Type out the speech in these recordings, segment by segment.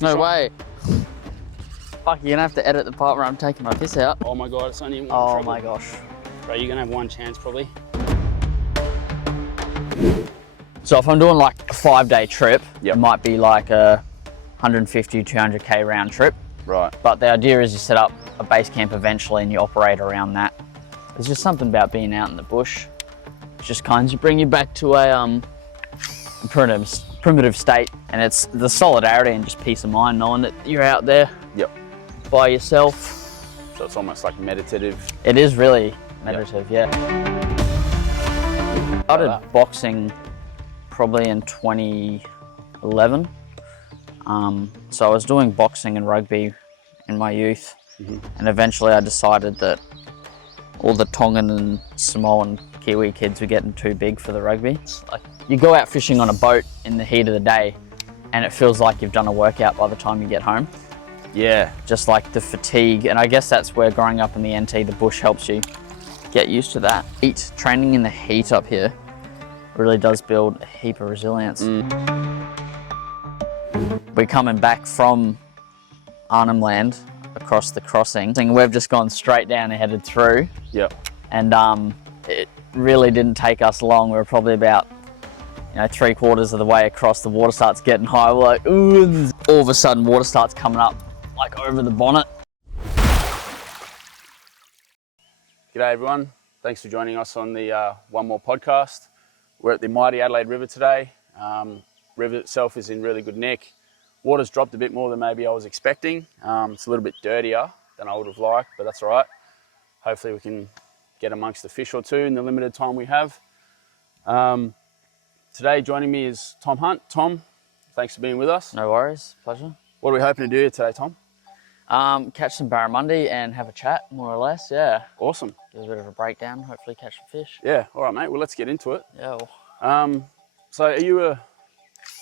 No way. Fuck, you're gonna have to edit the part where I'm taking my piss out. Oh my God, it's only one Oh trouble. my gosh. Bro, you're gonna have one chance probably. So if I'm doing like a 5-day trip, Yep. it might be like a 150, 200K round trip. Right. But the idea is you set up a base camp eventually and you operate around that. There's just something about being out in the bush. It just kind of bring you back to a primitive state, and it's the solidarity and just peace of mind knowing that you're out there. Yep. By yourself. So it's almost like meditative. It is really meditative, yeah. I started boxing probably in 2011. So I was doing boxing and rugby in my youth, and eventually I decided that all the Tongan and Samoan Kiwi kids were getting too big for the rugby. It's like you go out fishing on a boat in the heat of the day and it feels like you've done a workout by the time you get home. Yeah. Just like the fatigue, and I guess that's where growing up in the NT, the bush helps you get used to that. Training in the heat up here really does build a heap of resilience. We're coming back from Arnhem Land across the crossing. We've just gone straight down and headed through. Yep. And it really didn't take us long. We were probably about 3/4 of the way across. The water starts getting high. We're like, ooh, and all of a sudden water starts coming up like over the bonnet. G'day everyone. Thanks for joining us on the One More podcast. We're at the mighty Adelaide River today. River itself is in really good nick. Water's dropped a bit more than maybe I was expecting. It's a little bit dirtier than I would have liked, but that's all right. Hopefully we can get amongst a fish or two in the limited time we have. Today joining me is Tom Hunt. Tom, thanks for being with us. No worries, pleasure. What are we hoping to do today, Tom? Catch some barramundi and have a chat, more or less, yeah. Awesome. Give a bit of a breakdown, hopefully catch some fish. Yeah, all right, mate. Well, let's get into it. Yeah. So are you a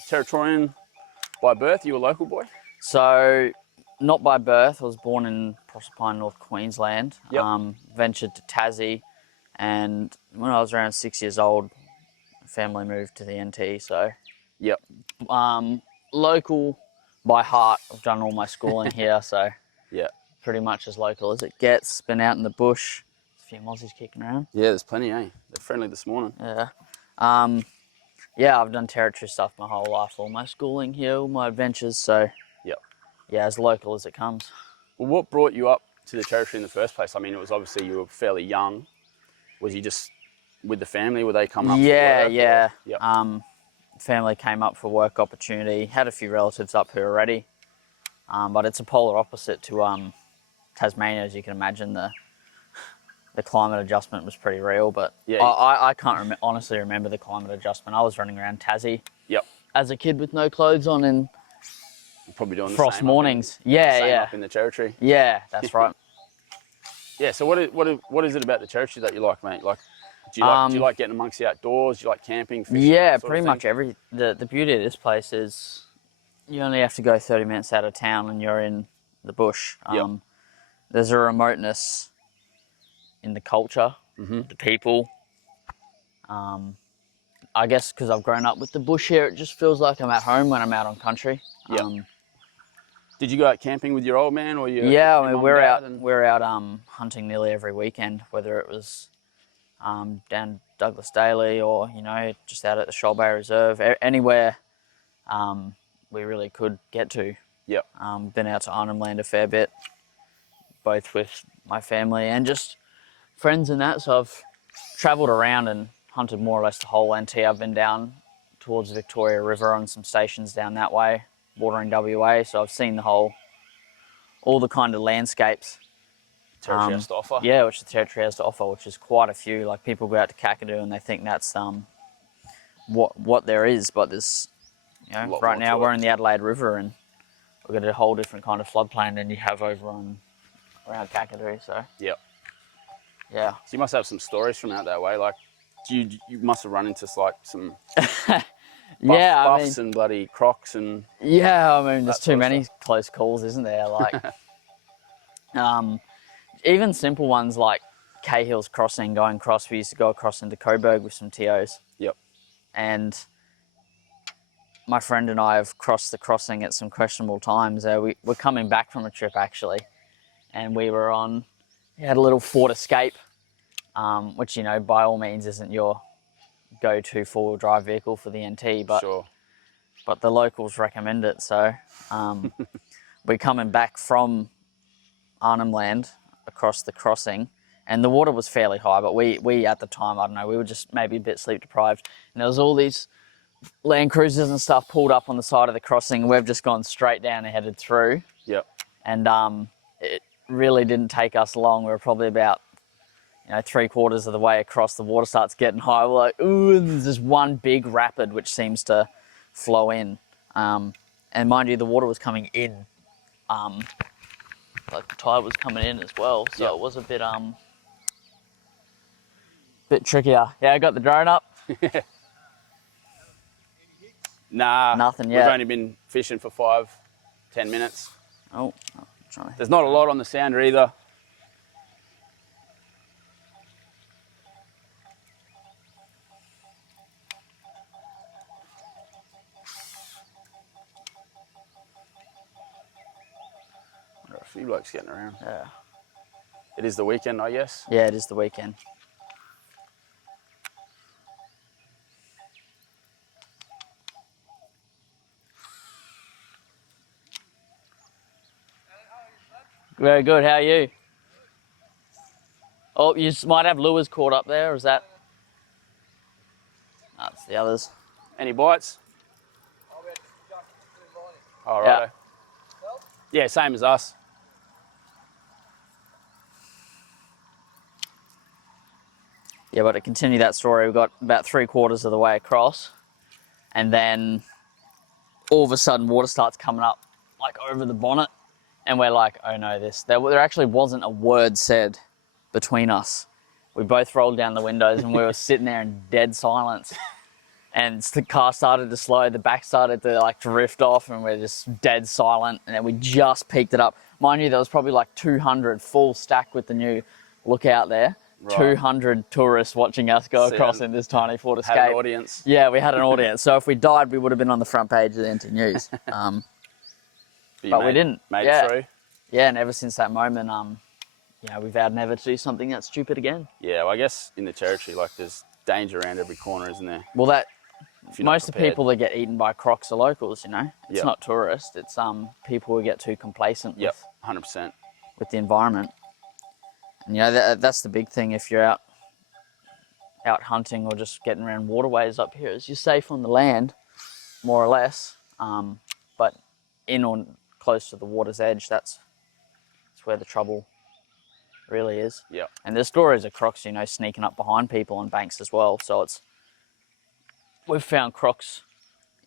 Territorian by birth? Are you a local boy? So, not by birth. I was born in Proserpine, North Queensland. Yep. Ventured to Tassie, and when I was around 6 years old, family moved to the NT. So, Yep. Local by heart. I've done all my schooling here, so Yeah. pretty much as local as it gets. Been out in the bush. There's a few mozzies kicking around. Yeah, there's plenty, eh? They're friendly this morning. Yeah. Yeah, I've done territory stuff my whole life. All my schooling here, all my adventures. So, Yep. yeah, as local as it comes. Well, what brought you up to the Territory in the first place? I mean, it was obviously you were fairly young. Was you just with the family? Were they coming up? Yeah, for work, yeah. Yep. Family came up for work opportunity. Had a few relatives up here already. But it's a polar opposite to Tasmania, as you can imagine. The climate adjustment was pretty real, but Yeah. I can't honestly remember the climate adjustment. I was running around Tassie Yep. as a kid with no clothes on and You're probably doing the frost same mornings. Up in, Yeah, same yeah. up in the Territory. Yeah, that's right. Yeah. So what is it about the Territory that you like, mate? Like, do you like getting amongst the outdoors? Do you like camping, fishing? Yeah, that sort of pretty thing? much the beauty of this place is you only have to go 30 minutes out of town and you're in the bush. Yep. There's a remoteness in the culture, the people. I guess because I've grown up with the bush here, it just feels like I'm at home when I'm out on country. Yep. Did you go out camping with your old man or your Yeah, your I mean, mum, we're dad, out hunting nearly every weekend, whether it was down Douglas Daly or just out at the Shoal Bay Reserve, anywhere we really could get to. Yep. Been out to Arnhem Land a fair bit, both with my family and just friends and that. So I've travelled around and hunted more or less the whole NT. I've been down towards the Victoria River on some stations down that way, bordering WA. So I've seen all the kind of landscapes. Territory has to offer. Yeah, which the Territory has to offer, which is quite a few. Like people go out to Kakadu and they think that's what there is, but there's right now we're in the Adelaide River and we've got a whole different kind of floodplain than you have over around Kakadu. So Yep. yeah. So you must have some stories from out that way. Like, you must have run into like some buffs and bloody crocs and. Yeah, I mean, there's too sort of many stuff. close calls, isn't there? Like, even simple ones like Cahill's Crossing, we used to go across into Coburg with some TOs. Yep. And my friend and I have crossed the crossing at some questionable times. We're coming back from a trip actually, and we had a little Ford Escape, which, you know, by all means isn't your go-to four-wheel drive vehicle for the NT, but Sure. but the locals recommend it. So we're coming back from Arnhem Land across the crossing, and the water was fairly high, but we at the time, I don't know, we were just maybe a bit sleep deprived, and there was all these Land Cruisers and stuff pulled up on the side of the crossing, and we've just gone straight down and headed through. Yep. And it really didn't take us long. We were probably about, you know, 3/4 of the way across. The water starts getting high. We're like, ooh, and there's this one big rapid which seems to flow in. And mind you, the water was coming in. Like the tide was coming in as well, so Yep. it was a bit trickier. Yeah, I got the drone up. Nah. Nothing yet. We've only been fishing for 5-10 minutes. Oh, I'm trying to... There's not a lot on the sounder either. There are a few blokes getting around. Yeah. It is the weekend, I guess. Yeah, it is the weekend. Very good. How are you? Oh, you might have lures caught up there, or is that? That's the others. Any bites? All Yeah. right. Yeah, same as us. Yeah, but to continue that story, we got about 3/4 of the way across, and then all of a sudden water starts coming up like over the bonnet, and we're like, oh no, there actually wasn't a word said between us. We both rolled down the windows and we were sitting there in dead silence, and the car started to slow, the back started to like drift off, and we're just dead silent, and then we just peaked it up. Mind you, there was probably like 200 full stack with the new lookout there. Right. 200 tourists watching us go So across in this tiny Ford Escape. Had an audience. Yeah, we had an audience. So if we died, we would have been on the front page of the NT News. But we didn't. Made it through. Yeah, and ever since that moment, you know, we vowed never to do something that's stupid again. Yeah, well, I guess in the territory, like, there's danger around every corner, isn't there? Well, If you're not most of the prepared. people that get eaten by crocs are locals, you know. It's Yep. not tourists. It's people who get too complacent Yep, 100%. with the environment. And, you know, that's the big thing if you're out hunting or just getting around waterways up here, is you're safe on the land, more or less. But in or close to the water's edge, that's where the trouble really is. Yep. And there's stories of crocs, you know, sneaking up behind people on banks as well. So we've found crocs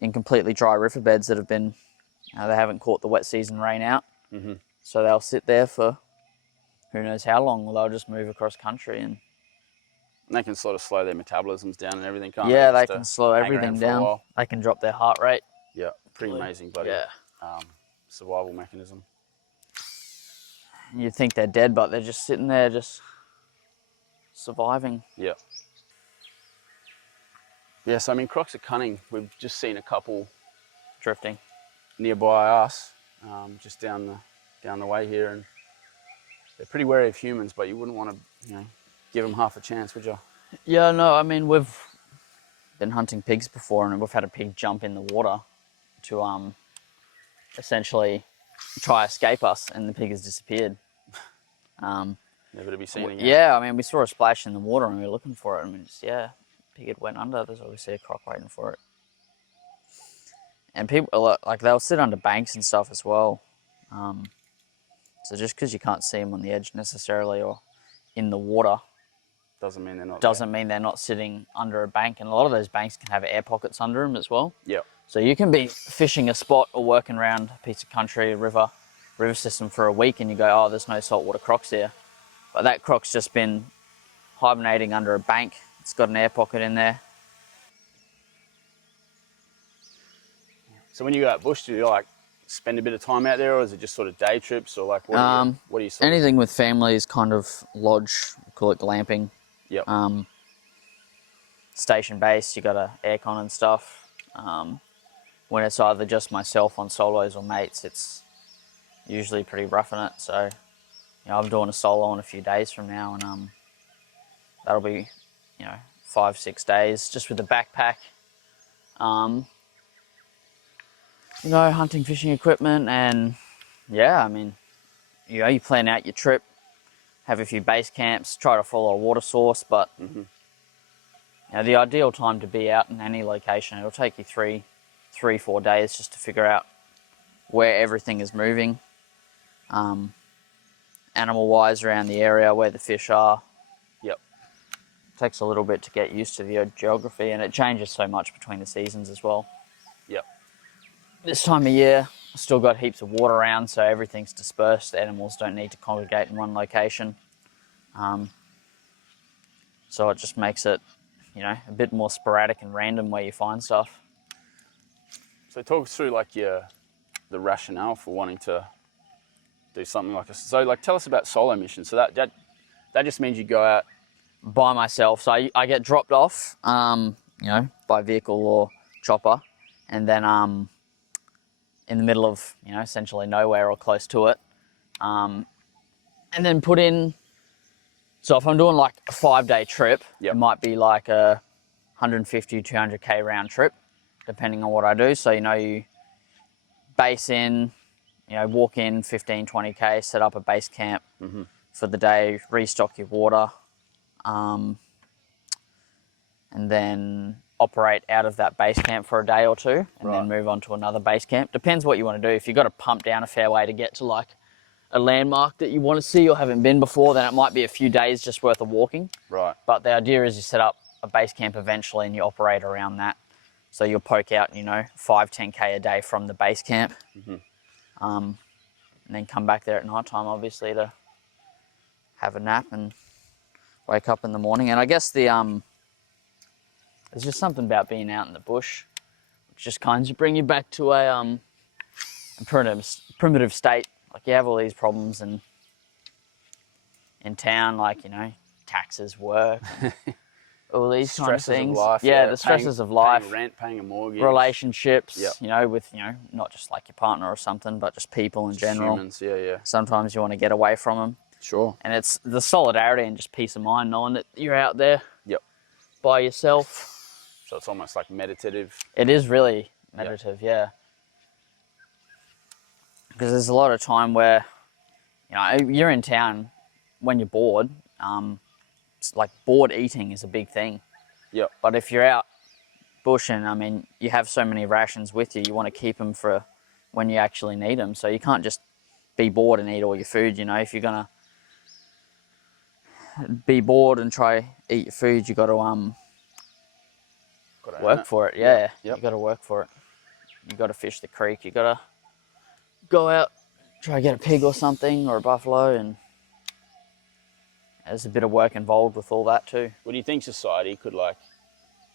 in completely dry riverbeds that have been, you know, they haven't caught the wet season rain out. Mm-hmm. So they'll sit there for who knows how long, or they'll just move across country. And they can sort of slow their metabolisms down and everything, can't they? yeah, they Just to can slow hang everything around for a down. while. They can drop their heart rate. Yeah, pretty amazing, bloody Yeah. survival mechanism. You'd think they're dead, but they're just sitting there, just surviving. Yeah. Yeah, so I mean, crocs are cunning. We've just seen a couple Drifting. nearby us, just down the way here, and they're pretty wary of humans. But you wouldn't want to, you know, give them half a chance, would you? Yeah, no, I mean, we've been hunting pigs before, and we've had a pig jump in the water to essentially try escape us, and the pig has disappeared. Never to be seen again. Yeah, I mean, we saw a splash in the water and we were looking for it, and pig had went under. There's obviously a croc waiting for it. And people, like, they'll sit under banks and stuff as well. So just because you can't see them on the edge necessarily or in the water Doesn't mean they're not. doesn't mean they're not sitting under a bank. And a lot of those banks can have air pockets under them as well. Yep. So you can be fishing a spot or working around a piece of country, a river system for a week, and you go, oh, there's no saltwater crocs here. But that croc's just been hibernating under a bank. It's got an air pocket in there. So when you go out bush, do you like spend a bit of time out there, or is it just sort of day trips, or like what do you sort of... Anything with family is kind of lodge, we call it glamping. Yep. Station base, you got a aircon and stuff. when it's either just myself on solos or mates, it's usually pretty rough in it. So, I'm doing a solo in a few days from now, and that'll be, 5-6 days just with the backpack. Hunting, fishing equipment, and yeah, I mean, you plan out your trip, have a few base camps, try to follow a water source, but the ideal time to be out in any location, it'll take you 3-4 days just to figure out where everything is moving, animal-wise around the area, where the fish are. Yep. Takes a little bit to get used to the geography, and it changes so much between the seasons as well. Yep. This time of year, I've still got heaps of water around, so everything's dispersed. The animals don't need to congregate in one location. So it just makes it, a bit more sporadic and random where you find stuff. So talk us through like the rationale for wanting to do something like this. So like tell us about solo missions. So that just means you go out by myself. So I get dropped off, by vehicle or chopper, and then in the middle of essentially nowhere or close to it, and then put in. So if I'm doing like a 5-day trip, Yep. It might be like a 150, 200k round trip, depending on what I do. So you base in, walk in 15, 20k, set up a base camp for the day, restock your water, and then operate out of that base camp for a day or two, and then move on to another base camp. Depends what you want to do. If you've got to pump down a fair way to get to like a landmark that you want to see or haven't been before, then it might be a few days just worth of walking. Right. But the idea is you set up a base camp eventually and you operate around that. So you'll poke out, 5-10k a day from the base camp, and then come back there at night time, obviously, to have a nap and wake up in the morning. And I guess there's just something about being out in the bush, which just kind of bring you back to a primitive state. Like you have all these problems in town, like, taxes, work, all these kind of stresses things. of life. Yeah, the stresses of life. Paying rent, paying a mortgage. Relationships, Yep. with, not just like your partner or something, but just people in general. Humans, yeah. Sometimes you want to get away from them. Sure. And it's the solidarity and just peace of mind knowing that you're out there Yep. by yourself. So it's almost like meditative. It is really meditative, yeah. Because there's a lot of time where, you're in town when you're bored. It's like bored eating is a big thing. Yep. But if you're out bushing, I mean, you have so many rations with you. You want to keep them for when you actually need them. So you can't just be bored and eat all your food. If you're gonna be bored and try eat your food, you got to work for it. Yeah. Yep. You got to work for it. You got to fish the creek. You got to go out, try to get a pig or something or a buffalo, and there's a bit of work involved with all that too. What do you think society could like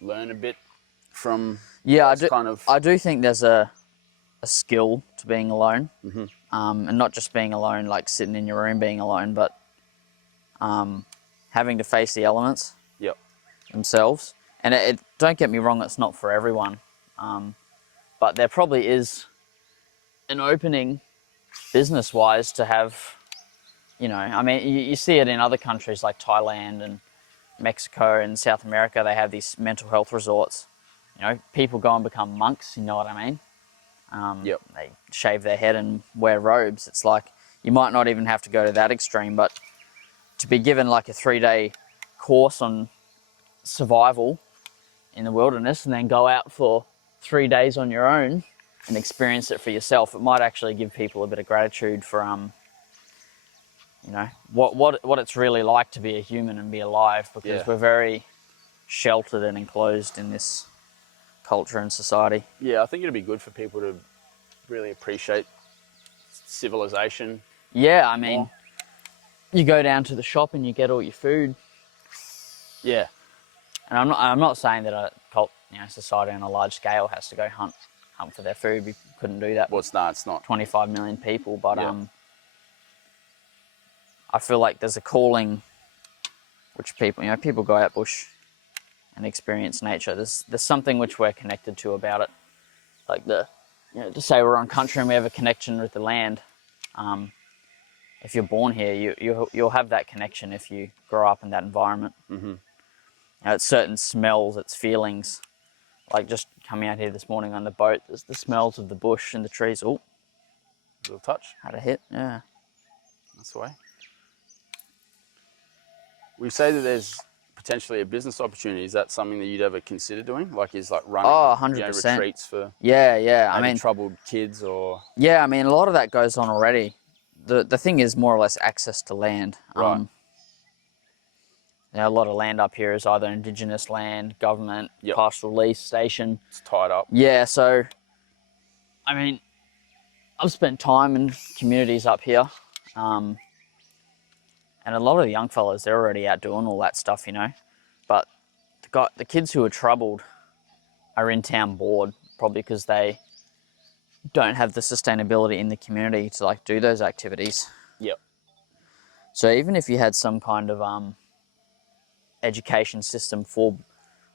learn a bit from? Yeah, I do think there's a skill to being alone, and not just being alone, like sitting in your room being alone, but having to face the elements themselves. And don't get me wrong, it's not for everyone, but there probably is an opening business-wise to have, I mean, you see it in other countries like Thailand and Mexico and South America. They have these mental health resorts. People go and become monks, you know what I mean? They shave their head and wear robes. It's like, you might not even have to go to that extreme, but to be given like a 3-day course on survival in the wilderness and then go out for 3 days on your own and experience it for yourself, it might actually give people a bit of gratitude for, what it's really like to be a human and be alive, because we're very sheltered and enclosed in this culture and society. Yeah, I think it'd be good for people to really appreciate civilization. Yeah, I mean, you go down to the shop and you get all your food. Yeah. And I'm not saying that a society on a large scale has to go hunt for their food. We couldn't do that. Well, it's not. 25 million people, but I feel like there's a calling which people go out bush and experience nature. There's something which we're connected to about it. like to say we're on country and we have a connection with the land. If you're born here, you'll have that connection if you grow up in that environment. It's certain smells, it's feelings. Like just coming out here this morning on the boat, there's the smells of the bush and the trees. Oh, Little touch. had a hit, yeah. That's the way. We say that there's potentially a business opportunity. Is that something that you'd ever consider doing? Like, is like running 100%. retreats for Yeah. I maybe mean, troubled kids or... yeah, I mean, a lot of that goes on already. The thing is more or less access to land. Right. A lot of land up here is either Indigenous land, government, Yep. pastoral lease, station. It's tied up. Yeah, so, I mean, I've spent time in communities up here, and a lot of the young fellas, they're already out doing all that stuff, But the kids who are troubled are in town bored, probably because they don't have the sustainability in the community to like do those activities. Yep. So even if you had some kind of education system for,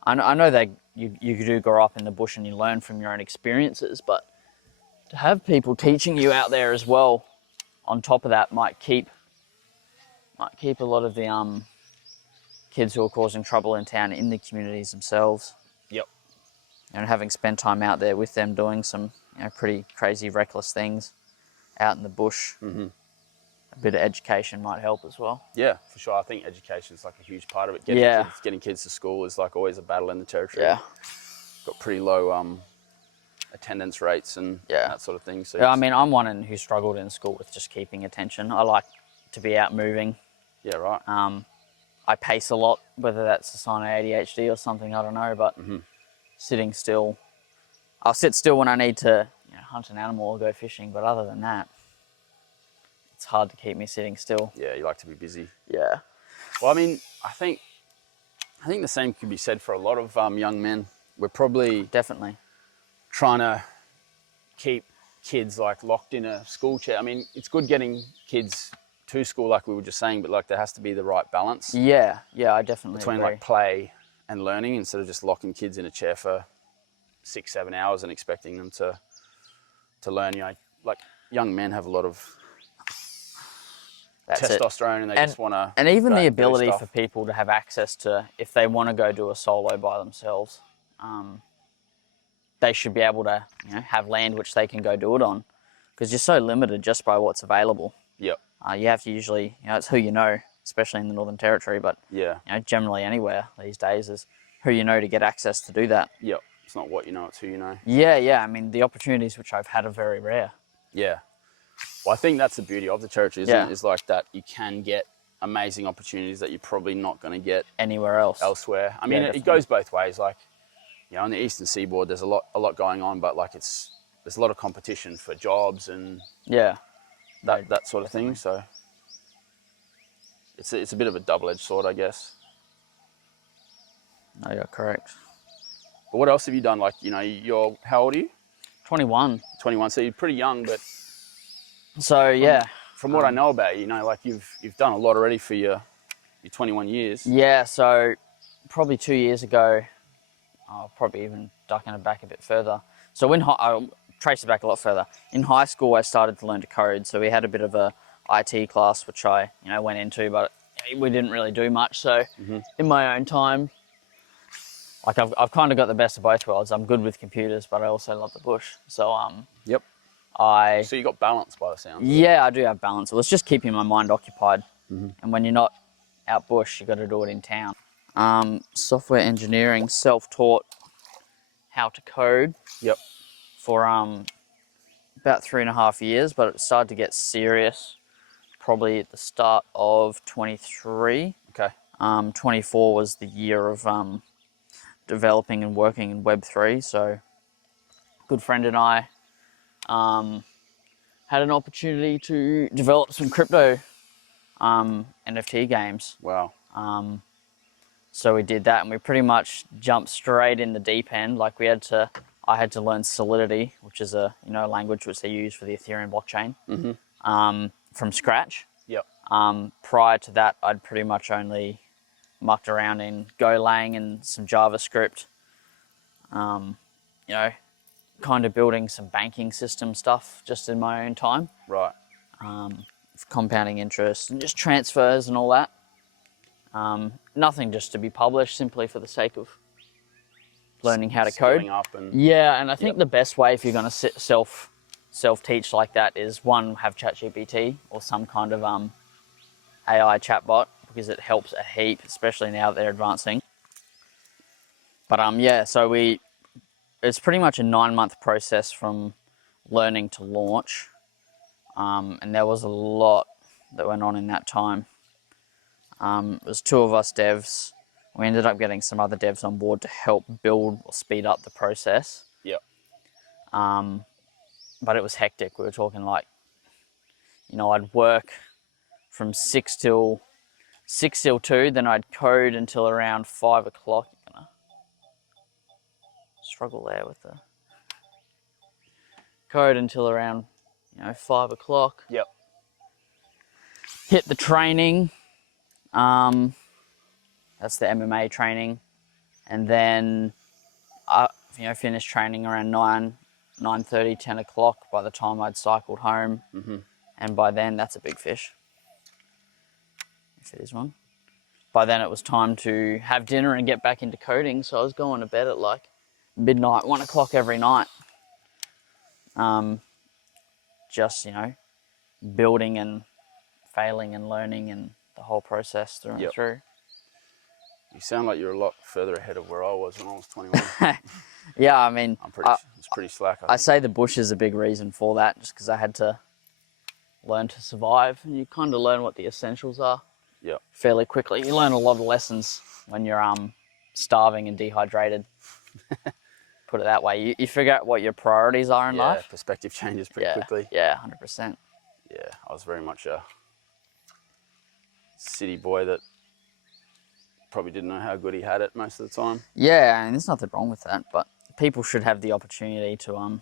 I know that you do grow up in the bush and you learn from your own experiences, but to have people teaching you out there as well on top of that might keep a lot of the kids who are causing trouble in town in the communities themselves. Yep. And having spent time out there with them doing some pretty crazy reckless things out in the bush, a bit of education might help as well. Yeah, for sure. I think education is like a huge part of it. Getting kids to school is like always a battle in the territory. Yeah. Got pretty low attendance rates and that sort of thing. So yeah, I mean, I'm one who struggled in school with just keeping attention. I like to be out moving. Yeah, right. I pace a lot, whether that's a sign of ADHD or something, I don't know, but sitting still. I'll sit still when I need to hunt an animal or go fishing, but other than that, it's hard to keep me sitting still. Yeah, you like to be busy. Yeah. Well, I mean, I think the same could be said for a lot of young men. We're probably Definitely. trying to keep kids like locked in a school chair. I mean, it's good getting kids to school, like we were just saying, but like there has to be the right balance. Yeah, I definitely between agree. like play and learning, instead of just locking kids in a chair for 6-7 hours and expecting them to learn. Like young men have a lot of testosterone and they just want to... And even the ability for people to have access to, if they want to go do a solo by themselves, they should be able to have land which they can go do it on, because you're so limited just by what's available. Yep. You have to usually, it's who you know, especially in the Northern Territory, but generally anywhere these days is who you know to get access to do that. Yep. It's not what you know, it's who you know. Yeah. I mean, the opportunities which I've had are very rare. Yeah. Well, I think that's the beauty of the territory, isn't it? Is like that you can get amazing opportunities that you're probably not going to get anywhere else. Elsewhere. I mean, it goes both ways. Like, on the eastern seaboard, there's a lot going on, but like there's a lot of competition for jobs and that sort of thing. So it's a bit of a double-edged sword, I guess. No, you're correct. But what else have you done? Like, you're, how old are you? 21. 21. So you're pretty young, but so from what I know about you, like you've done a lot already for your 21 years. Yeah. So probably 2 years ago, probably even ducking it back a bit further. So I'll trace it back a lot further. In high school, I started to learn to code. So we had a bit of a IT class, which I went into, but we didn't really do much. So in my own time, like I've kind of got the best of both worlds. I'm good with computers, but I also love the bush. So Yep. So you got balance by the sound. Yeah, I do have balance. Well, it's just keeping my mind occupied. And when you're not out bush, you got to do it in town. Software engineering, self-taught how to code. Yep. For about 3.5 years, but it started to get serious probably at the start of 23. Okay. 24 was the year of developing and working in Web3. So a good friend and I had an opportunity to develop some crypto NFT games. Wow. So we did that, and we pretty much jumped straight in the deep end. Like I had to learn Solidity, which is a language which they use for the Ethereum blockchain, from scratch. Yep. Prior to that, I'd pretty much only mucked around in Golang and some JavaScript. kind of building some banking system stuff just in my own time. Right. Compounding interest and just transfers and all that. Nothing just to be published, simply for the sake of learning how to code. Skilling up and Yeah, and I think the best way if you're going to self-teach like that is, one, have ChatGPT or some kind of AI chatbot, because it helps a heap, especially now that they're advancing. But yeah, so it's pretty much a 9-month process from learning to launch, and there was a lot that went on in that time. It was 2 of us devs. We ended up getting some other devs on board to help build or speed up the process. Yep. But it was hectic. We were talking like, I'd work from 6 till 2, then I'd code until around 5 o'clock. You're gonna struggle there with the code until around 5 o'clock. Yep. Hit the training. That's the MMA training, and then finish training around 9:30, 10 o'clock. By the time I'd cycled home, and by then that's a big fish, if it is one. By then it was time to have dinner and get back into coding, so I was going to bed at like midnight, 1 o'clock every night. Just building and failing and learning and the whole process through and through. You sound like you're a lot further ahead of where I was when I was 21. Yeah, I mean, it's pretty slack. I say the bush is a big reason for that, just because I had to learn to survive, and you kind of learn what the essentials are fairly quickly. You learn a lot of lessons when you're starving and dehydrated. Put it that way. You figure out what your priorities are in life. Yeah, perspective changes pretty quickly. Yeah, 100%. Yeah, I was very much a city boy that probably didn't know how good he had it most of the time. Yeah, and there's nothing wrong with that, but people should have the opportunity to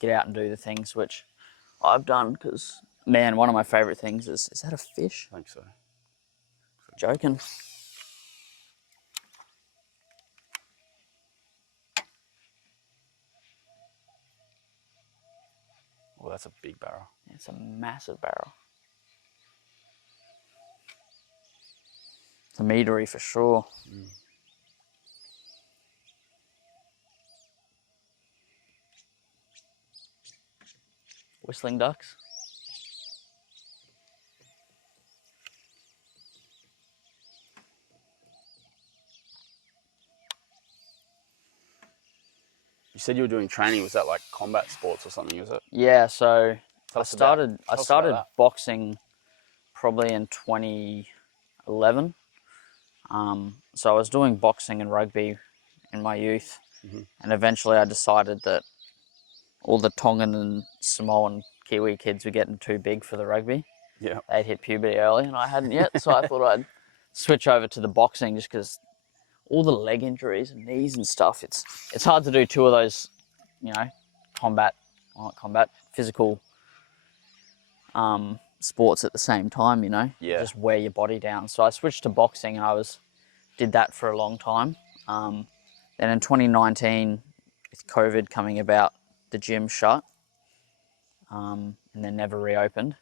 get out and do the things which I've done, because, man, one of my favourite things is that a fish? I think so. Joking. Well, that's a big barrel. It's a massive barrel. It's a meatery for sure. Whistling ducks. You said you were doing training. Was that like combat sports or something? Was it? Yeah, so I started that. boxing probably in 2011. So I was doing boxing and rugby in my youth, and eventually I decided that all the Tongan and Samoan Kiwi kids were getting too big for the rugby. Yeah. They'd hit puberty early and I hadn't yet, so I thought I'd switch over to the boxing, just because all the leg injuries and knees and stuff, it's hard to do 2 of those, physical sports at the same time, just wear your body down. So I switched to boxing, and did that for a long time. Then in 2019, with COVID coming about, the gym shut, and then never reopened.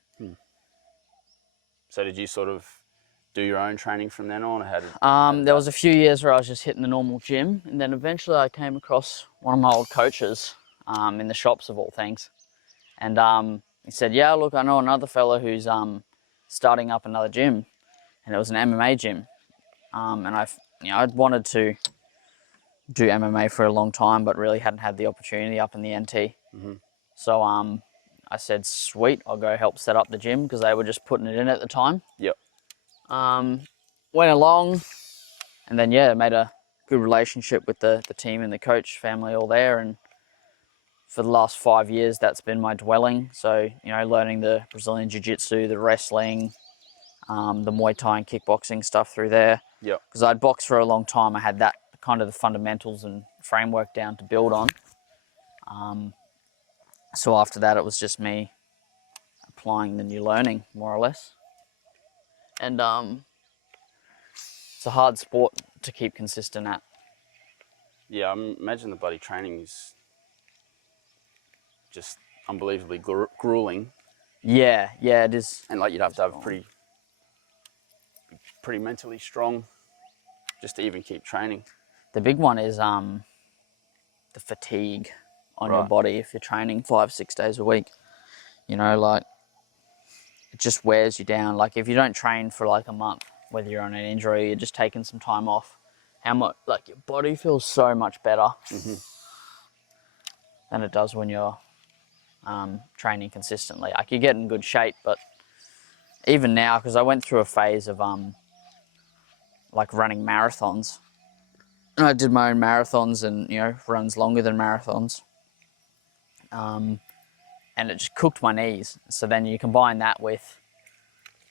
So did you sort of do your own training from then on? There was a few years where I was just hitting the normal gym, and then eventually I came across one of my old coaches in the shops, of all things. And he said, yeah, look, I know another fella who's starting up another gym, and it was an MMA gym. And I'd wanted to do MMA for a long time, but really hadn't had the opportunity up in the NT. So I said, sweet, I'll go help set up the gym, because they were just putting it in at the time. Yep. Went along, and then made a good relationship with the team and the coach family all there, and for the last 5 years that's been my dwelling. So learning the Brazilian Jiu-Jitsu, the wrestling, the Muay Thai and kickboxing stuff through there. Yep. Because I'd boxed for a long time, I had that kind of the fundamentals and framework down to build on. So after that it was just me applying the new learning, more or less. And it's a hard sport to keep consistent at. Yeah, I imagine the bloody training is just unbelievably grueling. Yeah, it is. And like you'd have to have pretty mentally strong just to even keep training. The big one is the fatigue on your body if you're training 5-6 days a week. You know, like it just wears you down. Like if you don't train for like a month, whether you're on an injury, you're just taking some time off, how much like your body feels so much better than it does when you're training consistently. Like you get in good shape, but even now, because I went through a phase of like running marathons, and I did my own marathons and runs longer than marathons, and it just cooked my knees. So then you combine that with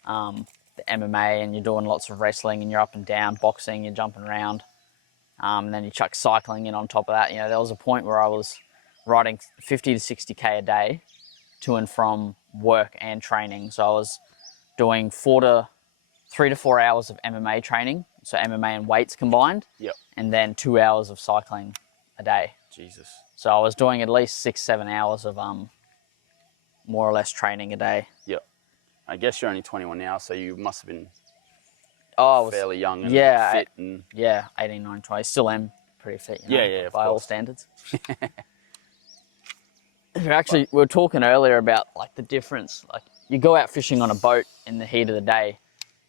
the MMA, and you're doing lots of wrestling, and you're up and down, boxing, you're jumping around, and then you chuck cycling in on top of that. There was a point where I was riding 50 to 60k a day to and from work and training. So I was doing 3 to 4 hours of MMA training, so MMA and weights combined, and then 2 hours of cycling a day. Jesus. So I was doing at least 6-7 hours of more or less training a day. Yep. I guess you're only 21 now, so you must have been fairly young and fit. And... Yeah, 18, 19, 20. Still am pretty fit, by all standards. Actually, we were talking earlier about like the difference. Like you go out fishing on a boat in the heat of the day,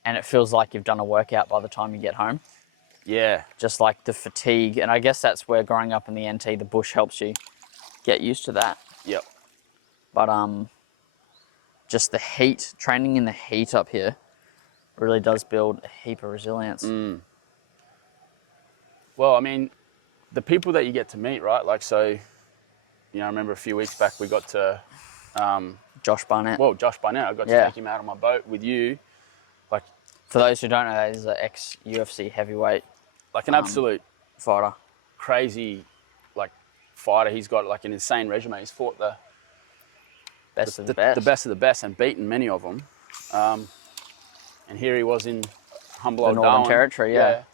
and it feels like you've done a workout by the time you get home. Yeah. Just like the fatigue. And I guess that's where growing up in the NT, the bush helps you get used to that. Yep. But just the heat, training in the heat up here really does build a heap of resilience. Well, I mean, the people that you get to meet, right? Like, so, I remember a few weeks back we got to... Josh Barnett. Well, Josh Barnett. I got to take him out on my boat with you. Like, for those who don't know, that is an ex-UFC heavyweight. Like an absolute fighter. Crazy, like, fighter. He's got, like, an insane regimen. He's fought the best of the best and beaten many of them. And here he was in humble old Northern Territory, yeah.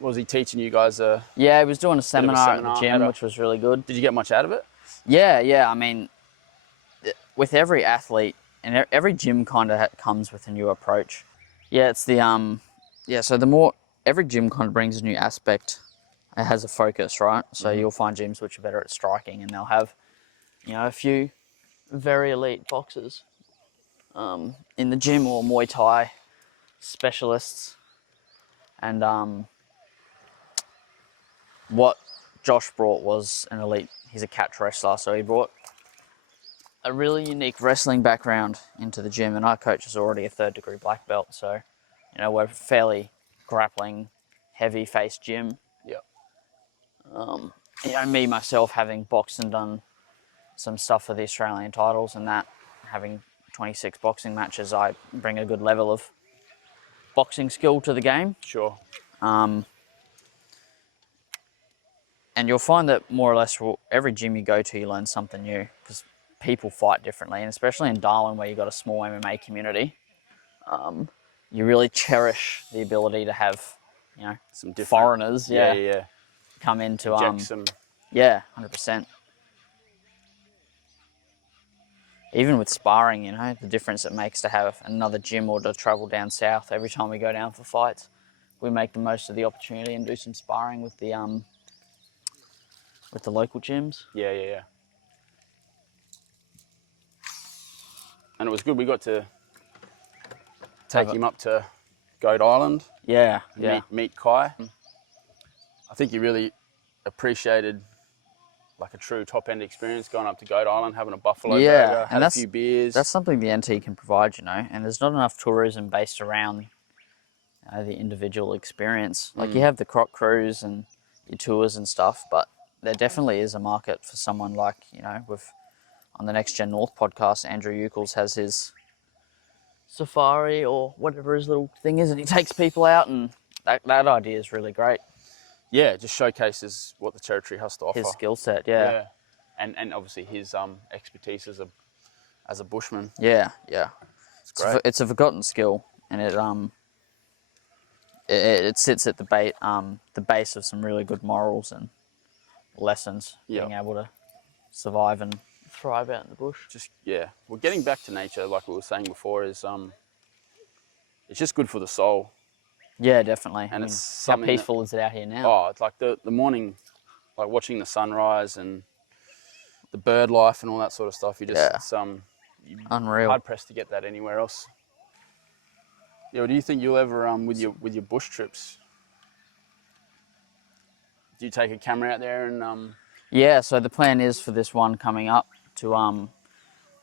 Was he teaching you guys he was doing a seminar at the gym, which was really good. Did you get much out of it? Yeah. I mean, with every athlete, and every gym kind of comes with a new approach. Yeah, it's the, so the more, every gym kind of brings a new aspect. It has a focus, right? So you'll find gyms which are better at striking, and they'll have, a few very elite boxers in the gym, or Muay Thai specialists. And what Josh brought was an elite, he's a catch wrestler, so he brought a really unique wrestling background into the gym, and our coach is already a 3rd degree black belt, so we're fairly grappling heavy face gym. Me myself having boxed and done some stuff for the Australian titles, and that having 26 boxing matches, I bring a good level of boxing skill to the game. Sure. And you'll find that more or less every gym you go to, you learn something new, because people fight differently, and especially in Darwin, where you've got a small MMA community, you really cherish the ability to have, some different foreigners, come into some... 100%. Even with sparring, the difference it makes to have another gym or to travel down south. Every time we go down for fights, we make the most of the opportunity and do some sparring with the local gyms. Yeah. And it was good. We got to take him up to Goat Island. Yeah. Meet Kai. I think he really appreciated like a true top-end experience, going up to Goat Island, having a buffalo burger, had a few beers. That's something the NT can provide, and there's not enough tourism based around the individual experience. Like you have the Croc cruise and your tours and stuff, but there definitely is a market for someone like, on the Next Gen North podcast, Andrew Eucles has his safari or whatever his little thing is, and he takes people out, and that idea is really great. Yeah, it just showcases what the territory has to offer. His skill set, yeah. And obviously his expertise as a bushman. Yeah. It's great. It's a forgotten skill, and it sits at the base of some really good morals and lessons. Being able to survive and thrive out in the bush. Just, yeah. Well, getting back to nature, like we were saying before, is it's just good for the soul. Yeah, definitely. And I it's mean, how something peaceful is it out here now? Oh, it's like the morning, like watching the sunrise and the bird life and all that sort of stuff. You just, Yeah. it's you're Unreal. hard pressed to get that anywhere else. Yeah. Well, do you think you'll ever with your bush trips? Do you take a camera out there and Yeah, so the plan is for this one coming up to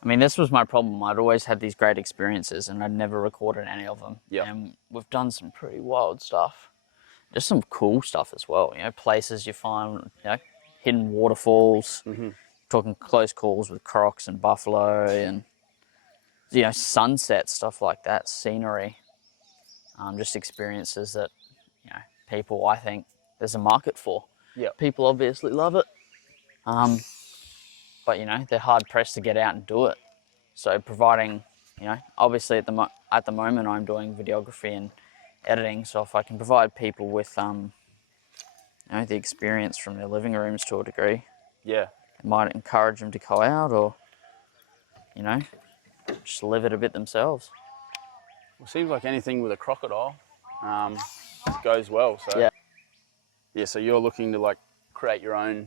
I mean, this was my problem. I'd always had these great experiences and I'd never recorded any of them. Yep. And we've done some pretty wild stuff. Just some cool stuff as well. You know, places you find, you know, hidden waterfalls, talking close calls with crocs and buffalo and, you know, sunset, stuff like that, scenery. Just experiences that, you know, people, I think there's a market for. Yep. People obviously love it. But, you know, they're hard pressed to get out and do it. So providing, you know, obviously at the moment I'm doing videography and editing. So if I can provide people with, you know, the experience from their living rooms to a degree, yeah, it might encourage them to go out or, you know, just live it a bit themselves. well, it seems like anything with a crocodile goes well. So yeah, so you're looking to like create your own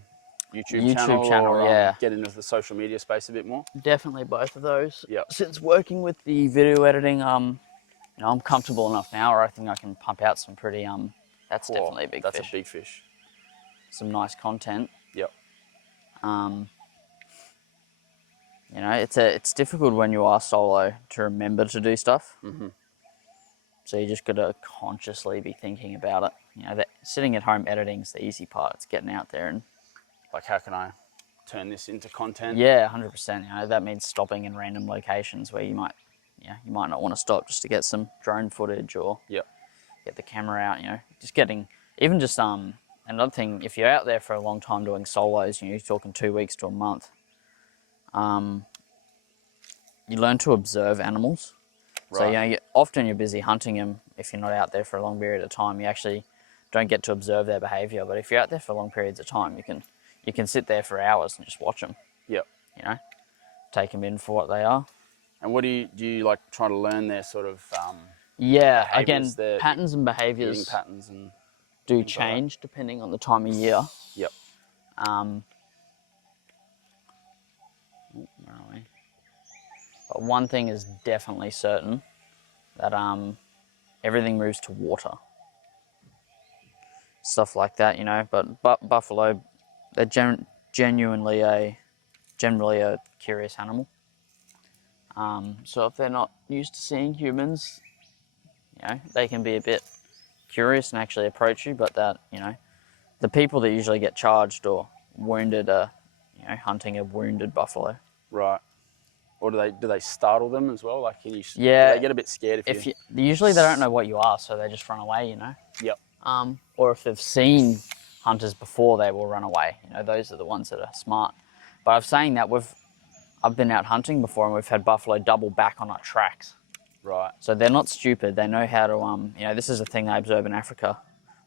YouTube channel or yeah. get into the social media space a bit more? Definitely both of those. Yep. Since working with the video editing, you know, I'm comfortable enough now where I think I can pump out some pretty, that's definitely a big fish. That's a big fish. Some nice content. Yep. You know, it's difficult when you are solo to remember to do stuff. So you just got to consciously be thinking about it. You know, that sitting at home editing is the easy part. It's getting out there and like, how can I turn this into content? Yeah, 100%. You know, that means stopping in random locations where you might not want to stop just to get some drone footage or get the camera out. You know, just getting even just another thing. If you're out there for a long time doing solos, you know, you're talking 2 weeks to a month. You learn to observe animals. Right. So, you know, often you're busy hunting them. If you're not out there for a long period of time, you actually don't get to observe their behavior. But if you're out there for long periods of time, you can sit there for hours and just watch them. Yep. You know, take them in for what they are. And what do you like try to learn their sort of yeah, again, patterns and behaviors eating patterns and do change depending on the time of year. Yep. Where are we? But one thing is definitely certain, that everything moves to water. Stuff like that, you know, but buffalo, they're generally a curious animal. So if they're not used to seeing humans, you know, they can be a bit curious and actually approach you, but that, you know, the people that usually get charged or wounded are, you know, hunting a wounded buffalo. Right. Or do they startle them as well? Like, do they get a bit scared if you... Usually they don't know what you are, so they just run away, you know? Yep. Or if they've seen hunters before, they will run away. You know, those are the ones that are smart. But I'm saying that I've been out hunting before and we've had buffalo double back on our tracks. Right. So they're not stupid. They know how to, you know, this is a thing I observe in Africa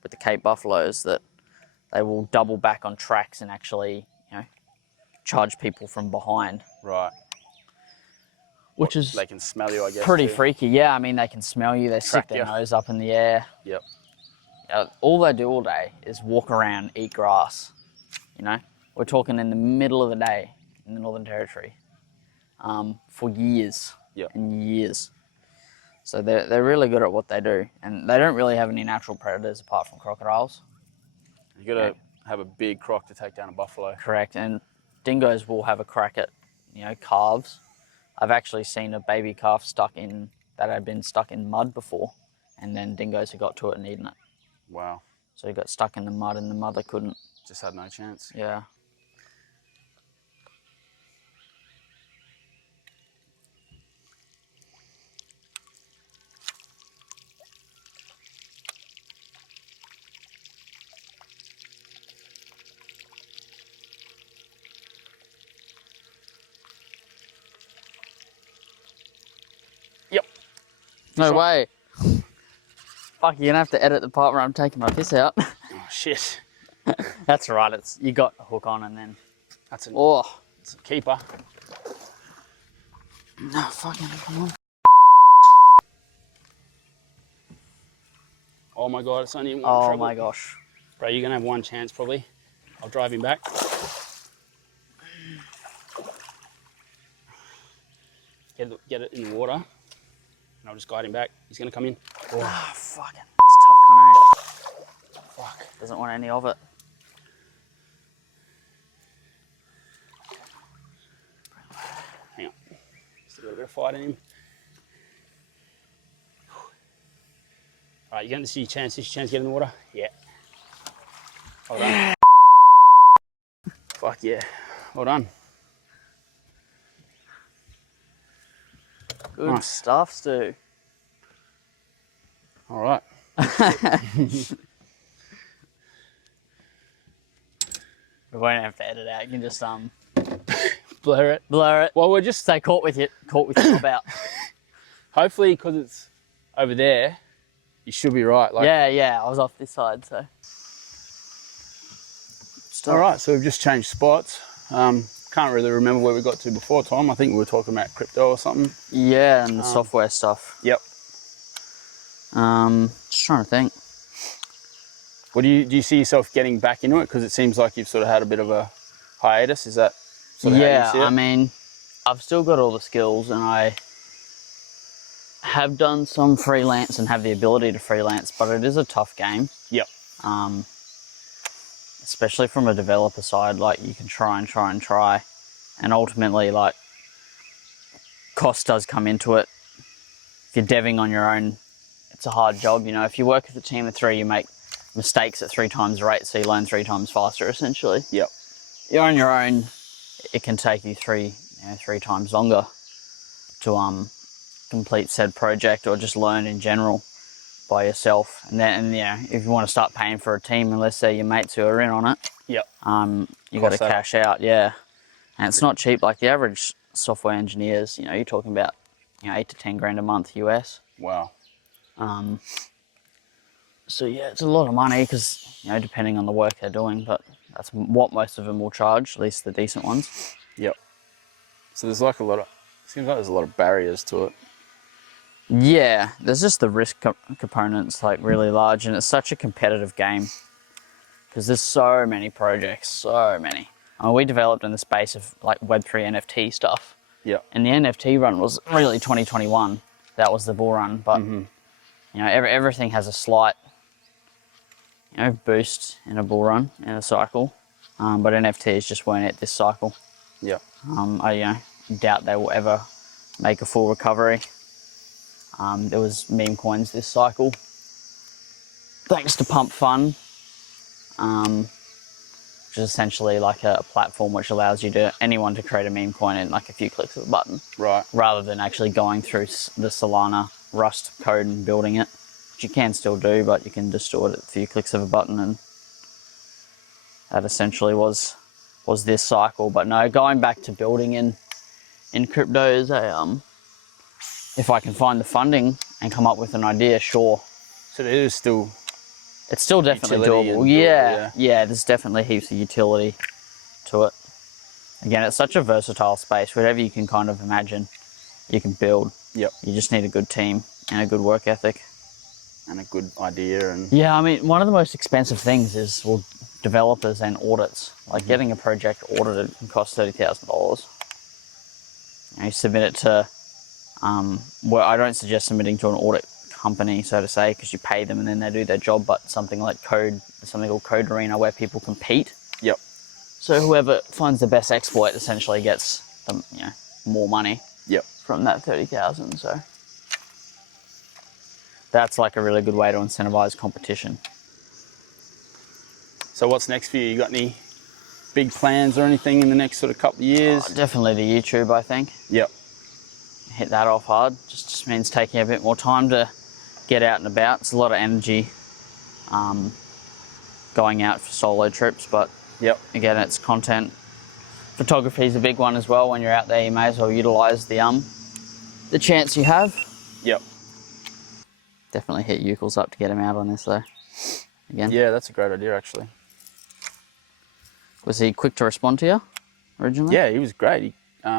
with the Cape buffaloes, that they will double back on tracks and actually, you know, charge people from behind. Right. Which is... They can smell you, I guess. Pretty freaky, yeah. I mean, they can smell you. They stick their nose up in the air. Yep. All they do all day is walk around, eat grass. You know, we're talking in the middle of the day in the Northern Territory, for years and years. So they're really good at what they do, and they don't really have any natural predators apart from crocodiles. You got to have a big croc to take down a buffalo. Correct, and dingoes will have a crack at, you know, calves. I've actually seen a baby calf that had been stuck in mud before, and then dingoes had got to it and eaten it. Wow. So he got stuck in the mud and the mother couldn't. Just had no chance. Yeah. Yep. No way. Fuck, you're gonna have to edit the part where I'm taking my piss out. Oh shit. That's right. You got a hook on and then. That's It's a keeper. No, fucking, come on. Oh my God, it's only one Oh trouble. my gosh. Bro, you're gonna have one chance probably. I'll drive him back. Get it in the water, and I'll just guide him back. He's gonna come in. Oh, Ah, fucking. It's tough, cunt, eh? fuck. Doesn't want any of it. Hang on. Still got a bit of fight in him. All right, you're going to see your chance. This is your chance to get in the water. Yeah. Well done. Fuck yeah. Well done. Good Nice. stuff, Stu. All right. We won't have to edit out. You can just Blur it. blur it. Well, we're just Say caught with your about. hopefully because it's over there, you should be right. Like, Yeah. I was off this side, so. all right, so we've just changed spots. Can't really remember where we got to before, Tom. I think we were talking about crypto or something. Yeah, and the software stuff. Yep. Just trying to think. What do you see yourself getting back into it? Because it seems like you've sort of had a bit of a hiatus. Is that sort of how you see it? I mean, I've still got all the skills, and I have done some freelance and have the ability to freelance, but it is a tough game. Yep. Especially from a developer side, like you can try, and ultimately, like, cost does come into it. If you're deving on your own, it's a hard job. You know, if you work with a team of 3, you make mistakes at 3 times the rate, so you learn 3 times faster, essentially. Yep. You're on your own, it can take you 3 times longer to complete said project or just learn in general by yourself. And then, if you want to start paying for a team, unless they're your mates who are in on it, Yep. you got to cash out. Yeah, and it's not cheap. Like the average software engineers, you're talking about 8 to 10 grand a month US. Wow. So yeah, it's a lot of money because depending on the work they're doing, but that's what most of them will charge, at least the decent ones. Yep. So there's like seems like there's a lot of barriers to it. Yeah, there's just the risk components like really large, and it's such a competitive game because there's so many projects, so many. We developed in the space of like Web3 NFT stuff. Yeah. And the NFT run was really 2021. That was the bull run, but everything has a slight boost in a bull run in a cycle, but NFTs just weren't at this cycle. Yeah. I doubt they will ever make a full recovery. There was meme coins this cycle, thanks to Pump Fun, which is essentially like a platform which allows anyone to create a meme coin in like a few clicks of a button. Right. Rather than actually going through the Solana Rust code and building it, which you can still do, but you can just do it at a few clicks of a button, and that essentially was this cycle. But no, going back to building in crypto is if I can find the funding and come up with an idea, sure. So there is still... It's still definitely doable. Yeah, there's definitely heaps of utility to it. Again, it's such a versatile space. Whatever you can kind of imagine, you can build. Yep. You just need a good team and a good work ethic. And a good idea. And yeah, I mean, one of the most expensive things is, developers and audits. Like getting a project audited can cost $30,000. You submit it to, I don't suggest submitting to an audit company, so to say, because you pay them and then they do their job, but something called Code Arena, where people compete. Yep. So whoever finds the best exploit essentially gets more money. Yep. From that 30,000. So that's like a really good way to incentivize competition. So what's next for you? You got any big plans or anything in the next sort of couple of years? Definitely the YouTube, I think. Yep. Hit that off hard. Just means taking a bit more time to get out and about. It's a lot of energy going out for solo trips, but yep. Again, it's content. Photography is a big one as well. When you're out there, you may as well utilize the chance you have. Yep. Definitely hit Eucl's up to get him out on this though. Again. Yeah, that's a great idea actually. Was he quick to respond to you? originally? Yeah, he was great. He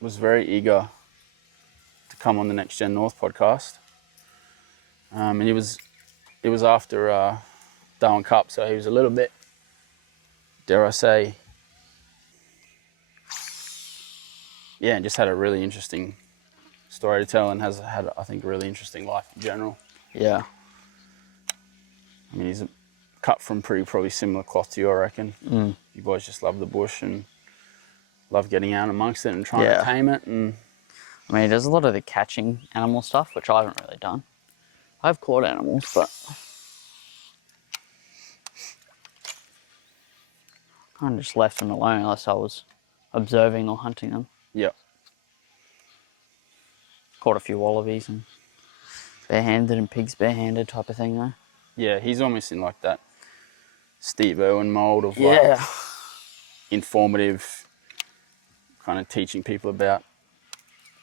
was very eager to come on the Next Gen North podcast. And it was after Darwin Cup, so he was a little bit, dare I say, yeah, and just had a really interesting story to tell, and has had, I think, a really interesting life in general. Yeah. I mean, he's cut from probably similar cloth to you, I reckon. Mm. You boys just love the bush and love getting out amongst it and trying to tame it. And I mean, there's a lot of the catching animal stuff, which I haven't really done. I've caught animals, but I kind of just left them alone unless I was observing or hunting them. yeah, Caught a few wallabies and barehanded and pigs barehanded type of thing though. yeah, he's almost in like that Steve Irwin mold of Yeah. like informative, kind of teaching people about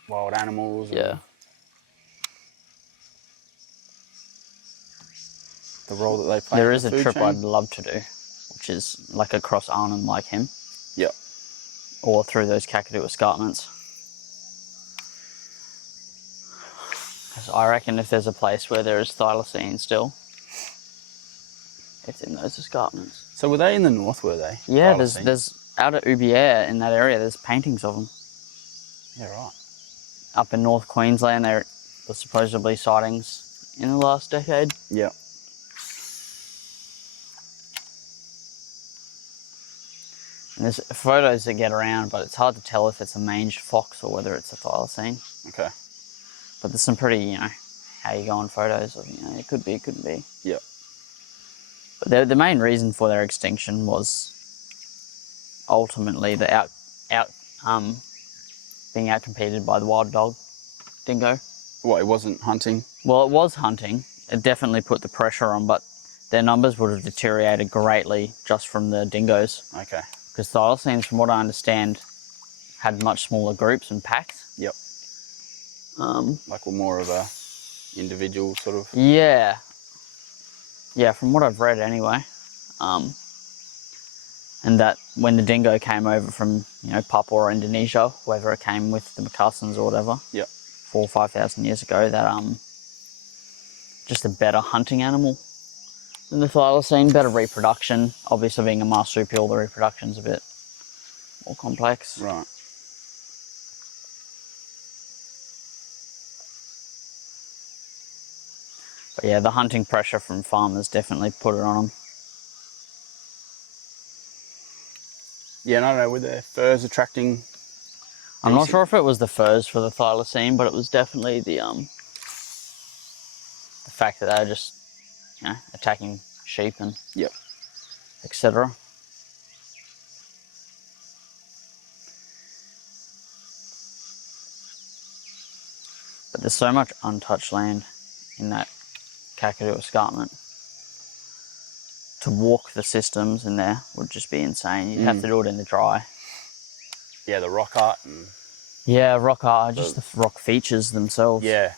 wild animals. And Yeah. the role that they play. There in is the a food trip chain. I'd love to do, which is like across Arnhem like him, Yeah, or through those Kakadu escarpments. Because I reckon if there's a place where there is thylacine still, it's in those escarpments. so were they in the north? Were they? Yeah, Thylacine? there's out at Ubiere in that area. There's paintings of them. Yeah, right. Up in North Queensland, there were supposedly sightings in the last decade. Yeah. And there's photos that get around, but it's hard to tell if it's a mange fox or whether it's a thylacine. Okay. But there's some pretty, how you go on photos of, it could be, it couldn't be. Yeah. But the main reason for their extinction was ultimately the being outcompeted by the wild dog dingo. What, it wasn't hunting? Well, it was hunting. It definitely put the pressure on, but their numbers would have deteriorated greatly just from the dingoes. Okay. Because thylacines, from what I understand, had much smaller groups and packs. Yep. Like more of a individual sort of. Yeah. Yeah, from what I've read anyway. And that when the dingo came over from, Papua or Indonesia, whoever it came with, the moccasins or whatever, Yep. 4,000 or 5,000 years ago, that just a better hunting animal than the thylacine, better reproduction. Obviously being a marsupial, the reproduction's a bit more complex. Right. But yeah, the hunting pressure from farmers definitely put it on them. Yeah, and I don't know, were their furs attracting? I'm not sure if it was the furs for the thylacine, but it was definitely the fact that they were just, attacking sheep and Yep. etc. But there's so much untouched land in that Kakadu escarpment. To walk the systems in there would just be insane. You'd have to do it in the dry. Yeah, the rock art and. Yeah, rock art, just the rock features themselves. Yeah.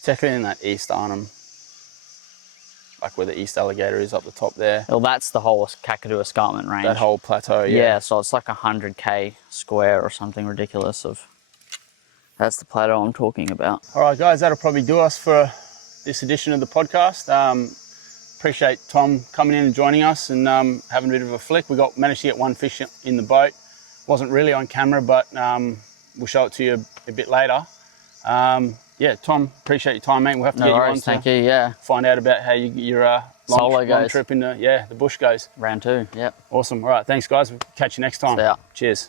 Particularly in that East Arnhem, like where the East Alligator is up the top there. Well, that's the whole Kakadu escarpment range. That whole plateau, Yeah, so it's like 100k square or something ridiculous of. That's the plateau I'm talking about. All right, guys, that'll probably do us for this edition of the podcast. Appreciate Tom coming in and joining us and having a bit of a flick. We managed to get one fish in the boat. Wasn't really on camera, but we'll show it to you a bit later. Yeah, Tom, appreciate your time, mate. We'll have to No get worries, you on thank you, yeah. find out about how your long trip into the bush goes. Round 2, yep. Awesome. All right, thanks, guys. We'll catch you next time. See ya. Cheers.